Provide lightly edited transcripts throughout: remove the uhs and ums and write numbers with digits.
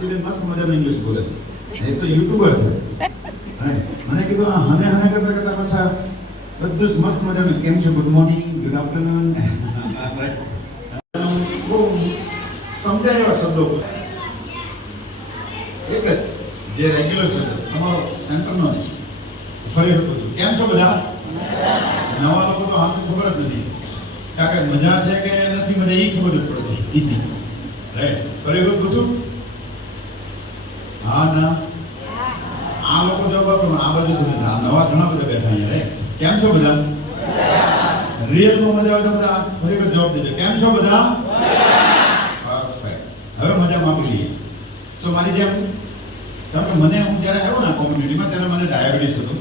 શાંતિબેન મસ્ત મજાનું ઇંગ્લિશ બોલે છે, એ તો યુટ્યુબર છે. મને કીધું આ હને હને કરતા કરતા પાછા બધું જ મસ્ત મજાનું કેમ છે, ગુડ મોર્નિંગ, ગુડ આફ્ટરનૂન, બહુ સમજાય એવા શબ્દો એક જ જે રેગ્યુલર છે તમારો સેન્ટરનો નહીં. ફરી વખત પૂછું કેમ છો બધા? નવા લોકો તો હાથ ખબર જ નથી, કારણ કે મજા છે કે નથી મજા એ ખબર જ પડતી. રાઈટ, ફરી વખત પૂછું? હા ના, આ લોકો જવાબ આપો, આ બાજુ તો નવા ઘણા બધા બેઠા અહીંયા. રાઈટ, કેમ છો બધા? રિયલમાં મજા આવે તો બધા ફરી વખત જવાબ દેજો, કેમ છો બધા? પરફેક્ટ. હવે મજા માપી લઈએ. સો મારી જેમ, કારણ કે મને હું જ્યારે આવ્યો ને કોમ્યુનિટીમાં ત્યારે મને ડાયાબિટીસ હતું,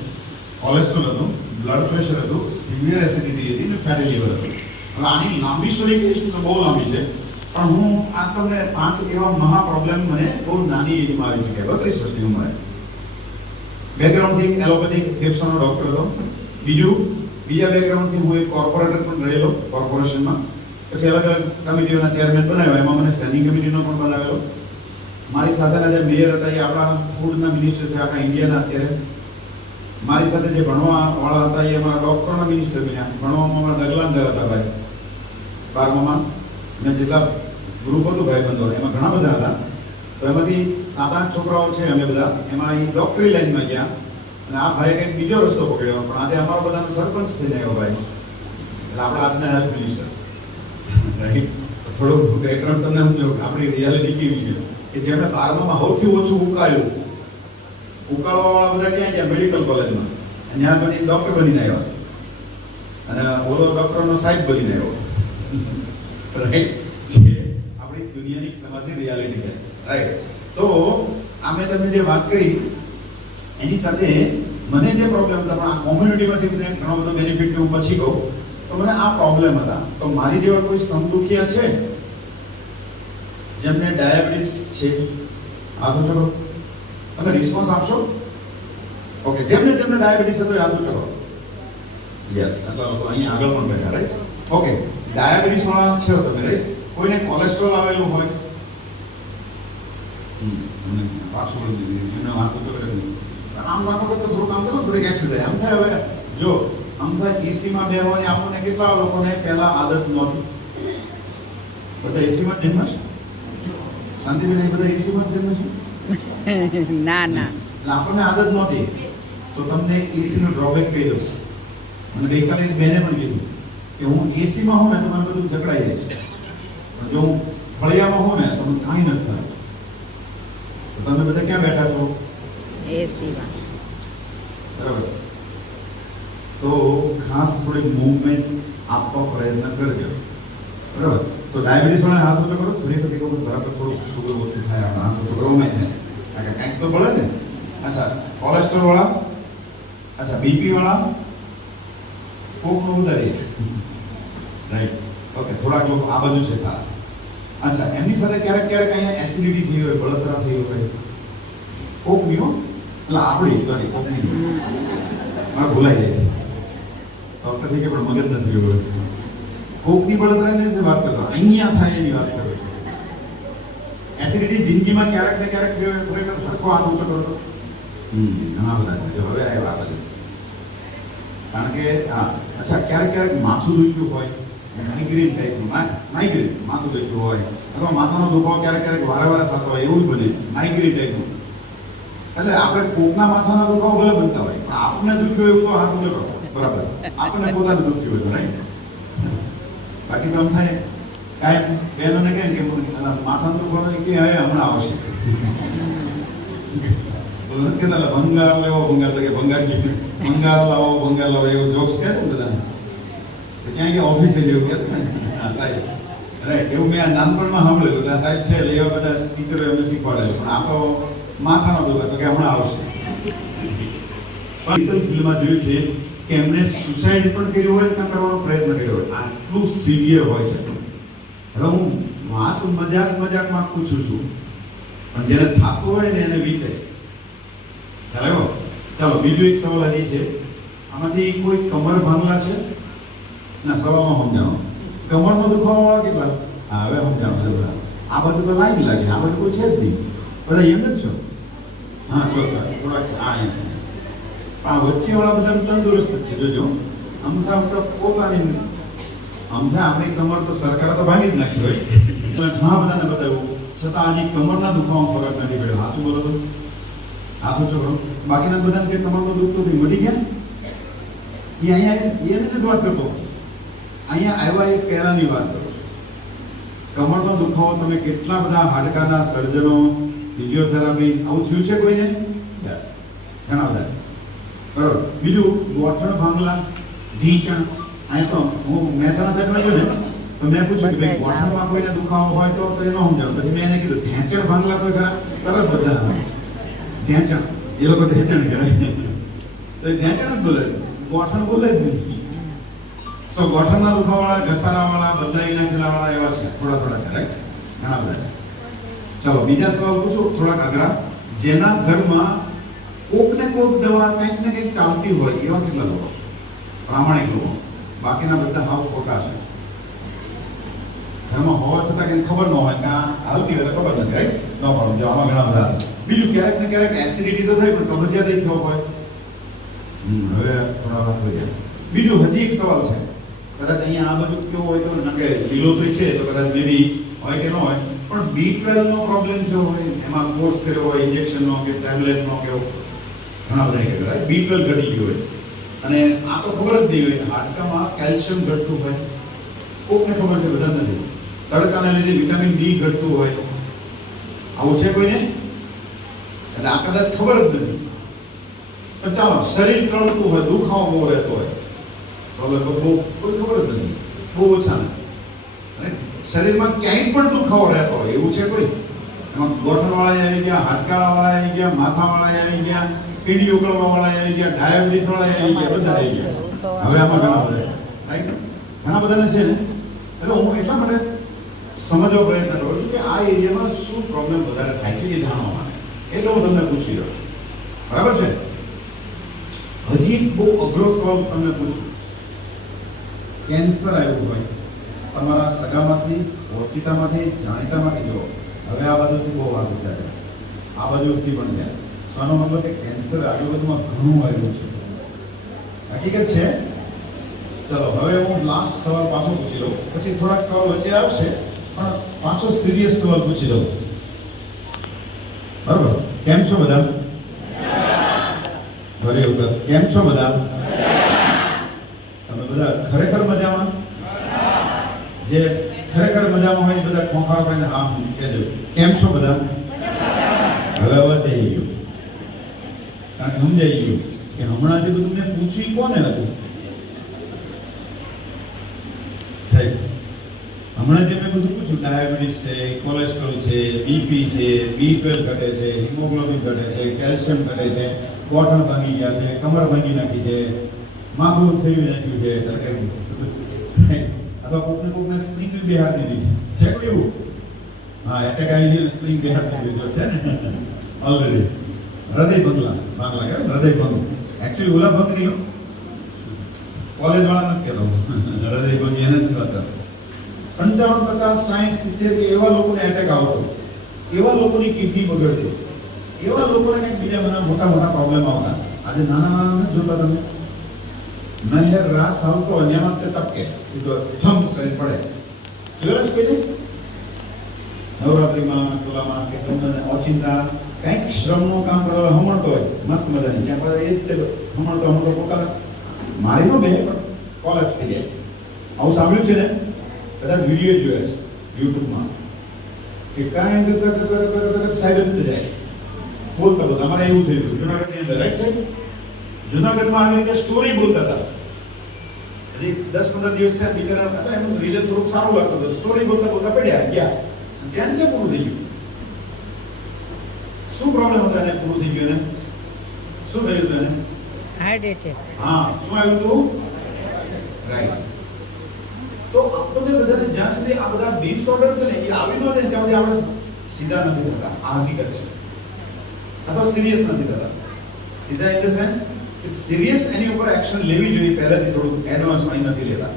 કોલેસ્ટ્રોલ હતું, બ્લડ પ્રેશર હતું, સિવિયર એસિડિટી હતી અને ફેટી લીવર હતું. હવે આની લાંબી સ્ટોરી કહીશ તો બહુ લાંબી છે, પણ હું આ તમને 5 એવા મહા પ્રોબ્લેમ મને બહુ નાની એજમાં આવી ચૂક્યા, 32 વર્ષની ઉંમરે. બેકગ્રાઉન્ડથી એલોપેથિક ફેફસાનો ડૉક્ટર હતો. બીજા બેકગ્રાઉન્ડથી હું એક કોર્પોરેટર પણ રહેલો કોર્પોરેશનમાં. પછી અલગ અલગ કમિટીઓના ચેરમેન બનાવ્યા, એમાં મને સ્ટેન્ડિંગ કમિટીનો પણ બનાવેલો. મારી સાથેના જે મેયર હતા એ આપણા ફૂડના મિનિસ્ટર છે આખા ઇન્ડિયાના અત્યારે. મારી સાથે જે ભણવા વાળા હતા એ અમારા ડૉક્ટરના મિનિસ્ટર બન્યા. ભણવામાં અમારા ડગલાન ગયા હતા ભાઈ 12માં. મેં જેટલા ગ્રુપ હતું ભાઈ બંધો એમાં ઘણા બધા હતા, તો એમાંથી 7-8 છોકરાઓ છે અમે બધા, એમાં એ ડૉક્ટરી લાઈનમાં ગયા. અને આ ભાઈ કંઈક બીજો રસ્તો પકડ્યો, પણ આજે અમારો બધાનો સરપંચ થઈને આવ્યો ભાઈ, એટલે આપણા આજના હેલ્થ મિનિસ્ટર. રાઈટ, થોડુંક બેકગ્રાઉન્ડ તમને સમજો આપણી રિયાલિટી કેવી છે કે જેમણે 12માં સૌથી ઓછું ઉકાળ્યું, ઉકાળવાવાળા બધા ક્યાં ગયા? મેડિકલ કોલેજમાં. અને ત્યાં બની ડૉક્ટર બનીને આવ્યા, અને ઓલો ડૉક્ટરનો સાહેબ બનીને આવ્યો. રાઈટ, જે આપણી દુનિયાની સમાજની રિયાલિટી છે. રાઈટ, તો આમે તમે જે વાત કરી એની સાથે મને જે પ્રોબ્લેમ હતા, પણ આ કોમ્યુનિટીમાંથી મને ઘણો બધો બેનિફિટ હું પછી કહું, તો મને આ પ્રોબ્લેમ હતા. તો મારી જેવા કોઈ સમદુખિયા છે જેમને ડાયાબિટીસ છે? હાથ ઊંચો કરો. તમે રિસ્પોન્સ આપશો? ઓકે, જેમને ડાયાબિટીસ હતો હાથ ઊંચો કરો. યસ, એટલે અહીંયા આગળ પણ બેઠા. રાઈટ, ઓકે, ડાયાબિટીસ વાળા છો તમે? રાઈટ, કોઈને કોલેસ્ટ્રોલ આવેલું હોય? પાછું એમને હાથ ઊંચો કરી. આમ રાખો તો થોડું કામ કરો, થોડીક એક્સરસાઇઝ આમ થાય. હવે જો આમ થાય એસીમાં બેસવાની આપણને કેટલા લોકોને પહેલા આદત નહોતી. બધા એસીમાં જ જન્મ છે? શાંતિબેન, એ બધા એસીમાં જ જન્મ છે? ના ના, એટલે આપણને આદત નહોતી. તો તમને એસીનો ડ્રોબેક કહી દઉં. મને ગઈકાલે એક બેને પણ કીધું કે હું એસીમાં હોઉં ને તો મને બધું જકડાઈ જાય છે, પણ જો હું ફળિયામાં હોઉં ને તો મને કાંઈ નથી થાય. તો તમે બધા ક્યાં બેઠા છો? એસીમાં. બરાબર, તો ખાસ થોડીક મૂવમેન્ટ આપવા પ્રયત્ન કરજો. બરાબર, તો ડાયાબિટીસ વાળા હાથ ઊંચો કરો. થોડી વખત બરાબર થોડું સુગર ઓછું થાય, આપણે હાથ ઊંચો કરવામાં થાય, કારણ કે કંઈક તો પડે ને. અચ્છા, કોલેસ્ટ્રોલ વાળા? અચ્છા, બીપી વાળા? કોકનું ઉતારીએ. રાઈટ, ઓકે, થોડાક લોકો આ બાજુ છે સારા. અચ્છા, એમની સાથે ક્યારેક ક્યારેક અહીંયા એસિડિટી થઈ હોય, બળતરા થઈ હોય? કોકની હો, એટલે આપણી સોરી કોકની મને ભૂલાઈ જાય છે. ડૉક્ટર થઈ કે પણ મગજ નથી હોય. કોકની બળતરાની વાત કરતો, અહીંયા થાય એની વાત કરું છું. એસિડિટી જિંદગીમાં ક્યારેક ને ક્યારેક ખરેખર સરખો હાથ ઊંચો કરતો? ઘણા બધા છે. હવે આવ્યા આગળ, કારણ કે હા. અચ્છા, ક્યારેક ક્યારેક માથું દુખ્યું હોય, માઇગ્રેન ટાઈપનું, માઇગ્રેન માથું દુખ્યું હોય, અથવા માથાનો દુખાવો ક્યારેક ક્યારેક વારે થતો હોય, એવું જ બને માઇગ્રેન ટાઈપનું. એટલે આપણે કોકના માથાના દુખાવો ભલે બનતા હોય, પણ આપણને દુખ્યું એવું તો હાથ ઊંચો કરો. બરાબર, આપણને પોતાને દુખ્યું હોય તો રાઈટ. બાકી તો આમ થાય કાંઈ બહેનોને કેમ કે માથાનો દુખાવો કે હવે હમણાં આવશે. નથી કહેતા ભંગાર લેવો, ભંગાર કે ભંગાર લાવો એવો જોક્સ કહે ને બધા. તો ક્યાં ગયા ઓફિસે જેવું કહેતું ને? હા સાહેબ, રાઈટ, એવું મેં આ નાનપણમાં સાંભળેલું. આ સાહેબ છે એટલે એવા બધા ટીચરો એમને શીખવાડેલું. પણ આ તો માથાનો દુખાવો તો કે હમણાં આવશે. મેડિકલ ફિલ્ડમાં જોયું છે કે એમણે સુસાઇડ પણ કર્યું હોય, ત્યાં કરવાનો પ્રયત્ન કર્યો હોય. આટલું સિવિયર હોય છે. હવે હું વાત મજાકમાં પૂછું છું, પણ જેને થતું હોય ને એને વીતે. ખ્યાલ? ચાલો, બીજો એક સવાલ હજી છે. આમાંથી કોઈ કમર ભાંગલા છે? ના, સવાલમાં સમજાવો. કમરનો દુખાવો વાળા કેટલા? હા, હવે સમજાવો. આ બધું તો લાઈન લાગે, આ બધું કોઈ છે જ નહીં. બધા યંગ જ છો? હા છો થોડાક હા અહીંયા છે. પણ આ વચ્ચેવાળા બધા તંદુરસ્ત જ છે જોજો. અમથા પોતાની અમથા આપણી કમર તો સરકારે તો ભાંગી જ નાખી હોય. ઘણા બધાને બતાવ્યું છતાં હજી કમરના દુખાવામાં ફરક નથી પડ્યો. હાથું બોલો તો હાથું ચોરો. બાકીના બધાને જે કમરનું દુખતું હતું મટી ગયા. એ અહીંયા એ નથી વાત કરતો. અહીંયા આવ્યા એ પહેલાની વાત કરું છું. કમરનો દુખાવો તમે કેટલા બધા હાડકાના સર્જનો, ફિઝિયોથેરાપી આવું થયું છે કોઈને? યસ, ઘણા બધા છે. બરોબર. બીજું ગોઠણ ભાંગલા, ઢીંચણ. અહીંયા તો હું મહેસાણા સાઈડમાં છું ને તો મેં પૂછ્યું કે ભાઈ ગોઠણમાં કોઈને દુખાવો હોય તો એ ન સમજાવું. પછી મેં એને કીધું ઢેંચણ ભાંગલા કોઈ ખરા? તરત બધા ઢેંચણ. એ લોકો ઢેંચણ કરાય તો એ ઢેંચણ જ બોલે, ગોઠણ બોલે જ નહીં. સો ગોઠણના દુખાવાળા, ઘસારાવાળા, બદલાવી નાખેલાવાળા એવા છે, થોડા થોડા છે, રાઈટ? ઘણા બધા છે. ચલો બીજા સવાલ પૂછો, થોડાક અઘરા. જેના ઘરમાં કોક ને કોક દવા કંઈક ને કંઈક ચાલતી હોય એવા કેટલા લોકો છે? પ્રામાણિક લોકો. બાકીના બધા હાવ ખોટા છે. ઘરમાં હોવા છતાં કંઈ ખબર ન હોય કે આ હાલતી હોય ખબર નથી, રાઈટ? નો પ્રોબ્લેમ. જો આમાં ઘણા બધા. બીજું ક્યારેક ને ક્યારેક એસિડિટી તો થાય પણ કબજિયાત થયો હોય. હવે થોડા વાત થઈ જાય. બીજું હજી એક સવાલ છે. કદાચ અહીંયા આ બધું કેવું હોય તો નકે લીલોતરી છે તો કદાચ મેબી હોય કે ન હોય, પણ B12 નો પ્રોબ્લેમ થયો હોય, એમાં કોર્સ કર્યો હોય ઇન્જેક્શનનો કે ટેબ્લેટનો કે ઘણા બધા કે રાઈટ B12 ઘટી ગયું હોય અને આ તો ખબર જ નહીં હોય હાડકામાં કેલ્શિયમ ઘટતું હોય. કોકને ખબર છે, બધા નથી. તડકાને લીધે વિટામિન D ઘટતું હોય. આવું છે કોઈને? એટલે આ કદાચ ખબર જ નથી. પણ ચાલો શરીર ટળતું હોય, દુખાવો બહુ રહેતો હોય તો બહુ કોઈ ખબર જ નથી, બહુ ઓછા ને. શરીરમાં ક્યાંય પણ દુખાવો રહેતો હોય એવું છે કોઈ? એમાં ગોઠણવાળા આવી ગયા, હાડકાવાળા આવી ગયા, માથાવાળા આવી ગયા, પીડી ઉકળવાવાળા આવી ગયા, ડાયાબિટીસ વાળા આવી ગયા, બધા આવી ગયા. હવે આમાં ઘણા બધા રાઈટ, ઘણા બધાને છે ને. એટલે હું એટલા માટે સમજવા પ્રયત્ન કરું છું કે આ એરિયામાં શું પ્રોબ્લેમ વધારે થાય છે એ જાણવા માટે. એટલે હું તમને પૂછી રહ્યો છું, બરાબર છે? હજી એક બહુ અઘરો સવાલ તમને પૂછું. કેન્સર આવ્યું હોય તમારા સગામાંથી, ઓળખીતામાંથી, જાણીતામાંથી, જો હવે આ બાજુથી બહુ આગળ જાય, આ બાજુથી પણ જાય. શાનો મતલબ કે કેન્સર આજુબાજુમાં ઘણું આવ્યું છે, હકીકત છે. ચલો હવે હું લાસ્ટ સવાલ પાછો પૂછી લઉં, પછી થોડાક સવાલ વચ્ચે આવશે પણ પાછો સિરિયસ સવાલ પૂછી લઉં, બરાબર? કેમ છો બધા? ઘરે ઉપર કેમ છો બધા? તમે બધા ખરેખર મજામાં? જે ખરેખર મજામાં હોય બધા ખોખાર કરીને હા કહેજો. કેમ છો બધા? હવે અવાજ થઈ ગયો, કારણ કે સમજાઈ ગયું કે હમણાં જે બધું મેં પૂછ્યું કોને હતું સાહેબ? હમણાં જે મેં બધું પૂછ્યું, ડાયાબિટીસ છે, કોલેસ્ટ્રોલ છે, બીપી છે, B12 ઘટે છે, હિમોગ્લોબિન ઘટે છે, કેલ્શિયમ ઘટે છે, ગોઠણ ભાંગી ગયા છે, કમર ભાંગી નાખી છે, માથું ફેરવી નાખ્યું છે, અથવા કોકને સ્પ્રિંગ બિહાર દીધી છે કોઈ એવું? હા, એટેક આવી ગયો, સ્પ્રિંગ બિહાર દીધો છે ને ઓલરેડી. હૃદય ભાંગલા કહેવાય, હૃદય ભંગ. એકચ્યુઅલી ઓલા ભંગ નહીં, કોલેજ વાળા નથી કહેતો, હૃદય ભંગ એને જ કહેતા. 55, 50, 60, 70 એવા લોકોને એટેક આવતો, એવા લોકોની કિડની બગડતી, એવા લોકોને કંઈક બીજા બધા મોટા મોટા પ્રોબ્લેમ આવતા. આજે નાના નાના નથી જોતા તમે? નહેર રાસ હાલતો હોય એમાં તે ટપકે, સીધો થંપ કરી પડે. જોયો છે કોઈને? નવરાત્રિમાં, ટોલામાં કે તમને ઓચિંતા કંઈક શ્રમનું કામ કરવા હમણતો હોય મસ્ત મજાની, ત્યાં પર એ જ હમણતો પોતાના મારી નો બે પણ કોલેજ થઈ જાય. આવું સાંભળ્યું છે ને? બધા વિડીયો જોયા છે યુટ્યુબમાં કે કાંઈ કરતા સાઈડ જ જાય બોલતા બોલતા. અમારે એવું થયું હતું જુનાગઢની અંદર, રાઈટ સાહેબ? જુનાગઢમાં આવી રીતે સ્ટોરી બોલતા હતા. હજી 10-15 દિવસ થયા, બિચારા એનું રીઝન થોડુંક સારું લાગતું હતું. સ્ટોરી બોલતા બોલતા પડ્યા ગયા, ત્યાં ત્યાં પૂરું થઈ ગયું. શું પ્રોબ્લેમ હતા એને? પૂરું થઈ ગયું. એને શું થયું હતું? એને હાર્ટ એટેક. હા, શું આવ્યું હતું? રાઈટ. તો આપણને બધાને જ્યાં સુધી આ બધા ડિસઓર્ડર છે ને એ આવી ન જાય ત્યાં સુધી આપણે સીધા નથી થતા. આ હકીકત છે. અથવા સિરિયસ નથી થતા. સીધા ઇન ધ સેન્સ કે સિરિયસ એની ઉપર એક્શન લેવી જોઈએ પહેલાથી, થોડુંક એડવાન્સમાં નથી લેતા.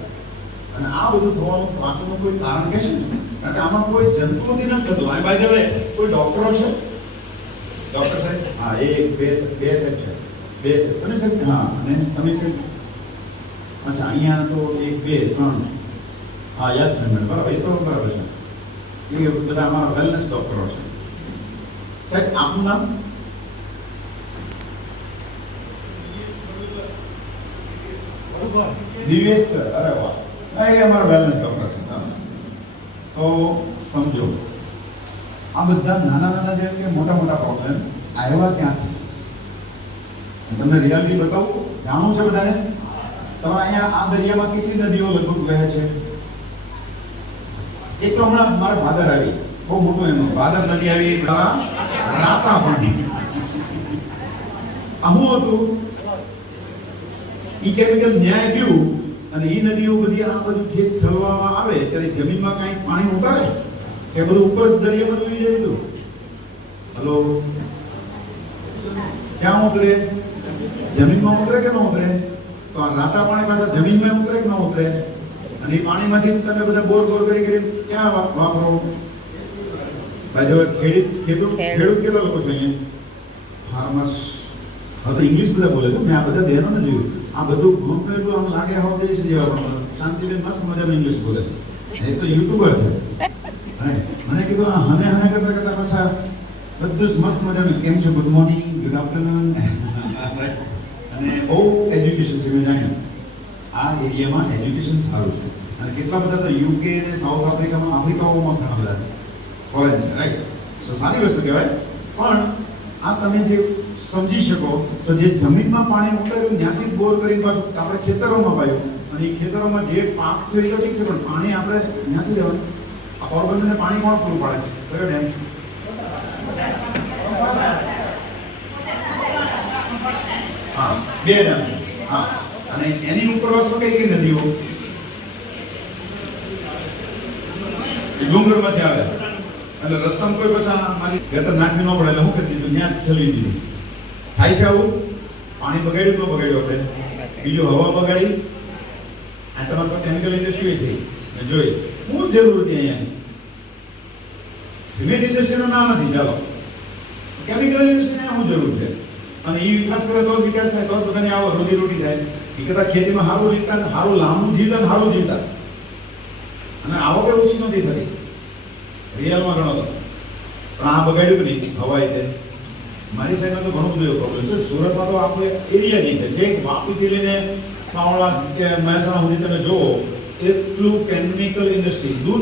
અને આ બધું થવાનું પાછળનું કોઈ કારણ કે છે ને, કારણ કે આમાં કોઈ જંતુઓથી નથી થતું. આ બાય ધ વે કોઈ ડોક્ટરો છે, હા એક બે સાહેબ છે, બે સાહેબ અને સાહેબ હા અને તમે સાહેબ અચ્છા અહીંયા તો એક બે ત્રણ હા યસ મેમ બરાબર એ તો બરાબર છે એ બધા અમારા વેલનેસ ડોક્ટરો છે. સાહેબ આપનું નામ? દિવ્યેશ સર, અરે વાહ, એ અમારા વેલનેસ ડોક્ટર છે. હા. તો સમજો આ બધા નાના નાના જેમ કે મોટા મોટા પ્રોબ્લેમ આવ્યા ક્યાંથી? તમને રિયાલિટી બતાવું, જાણવું છે બધાને? તમારે અહીંયા આ દરિયામાં કેટલી નદીઓ લગભગ વહે છે? એક તો હમણાં મારે ભાદર આવી, બહુ મોટું એનું ભાદર નદી આવી, રાતા પાણી. આ શું હતું? ઈ કેમિકલ ન્યાય ગયું અને એ નદીઓ બધી આ બધું ખેત ચલવામાં આવે ત્યારે જમીનમાં કાંઈ પાણી ઉતારે કે બધું ઉપર દરિયામાં જોઈ જાય બધું? હલો, ક્યાં ઉતરે? જમીનમાં ઉતરે કે ન ઉતરે? તો આ રાતા પાણી પાછા જમીનમાં ઉતરે કે ન ઉતરે? અને એ પાણીમાંથી તમે બધા બોર કરી ક્યાં વાપરો? ભાઈ જો ખેડૂત કેટલા લોકો છે અહીંયા? ફાર્મર્સ. હવે તો ઇંગ્લિશ બધા બોલે છે, મેં આ બધા બહેનોને જોયું. આ બધું ભણેલું આમ લાગે હવે દેશ જેવા પણ શાંતિબેન મસ્ત મજાનું ઇંગ્લિશ બોલે છે. એ તો યુટ્યુબર છે. મને કીધું આ હને કરતા કરતા પાછા બધું જ મસ્ત મજાનું કેમ છે, ગુડ મોર્નિંગ, ગુડ આફ્ટરનૂન. અને બહુ એજ્યુકેશન છે. મેં જાણ્યું આ એરિયામાં એજ્યુકેશન સારું છે અને કેટલા બધા તો યુકે અને સાઉથ આફ્રિકાઓમાં ઘણા બધા ફોરેન છે, રાઈટ? તો સારી વસ્તુ કહેવાય. પણ આ તમે જે સમજી શકો તો જે જમીનમાં પાણી ઉતાર્યું ત્યાંથી બોર કરીને પાછું આપણે ખેતરોમાં પાયું અને એ ખેતરોમાં જે પાક થયો એ તો ઠીક છે પણ પાણી આપણે ત્યાંથી લેવાનું. આ પોરબંદરને પાણી કોણ પૂરું પાડે છે? કયો ડેમ? હા, બે ડેમ. હા, અને એની ઉપરવાસમાં કઈ કઈ નદીઓ? ડુંગરમાંથી આવે એટલે રસ્તામાં કોઈ પાછા મારી ગટર નાખવી ન પડે એટલે હું કરી દીધું ત્યાં ચલી દીધું. થાય છે આવું? પાણી બગાડ્યું ન બગાડ્યું આપણે? બીજું હવા બગાડી. આ તમારે તો કેમિકલ ઇન્ડસ્ટ્રી થઈ મેં જોઈ. શું જરૂર હતી અહીંયા? સિમેન્ટ ઇન્ડસ્ટ્રીનો ના નથી, ચાલો કેમિકલ ઇન્ડસ્ટ્રીને શું જરૂર છે? અને એ વિકાસ કરે તો વિકાસ થાય તો બધાને આવો રોજી રોટી થાય. એ કદાચ ખેતીમાં સારું જીવતા, સારું લાંબુ જીવતા, સારું જીવતા અને આવક ઓછી નથી થતી રિયલમાં ગણો તો. પણ આ બગાડ્યું કે નહીં હવા એટલે મારી સાઈડમાં તો ઘણું બધું પ્રોબ્લેમ છે. સુરતમાં તો આપણે એરિયા જે છે વાપીથી લઈને કાવળા કે મહેસાણા સુધી તમે જુઓ એટલું કેમિકલ ઇન્ડસ્ટ્રી દૂર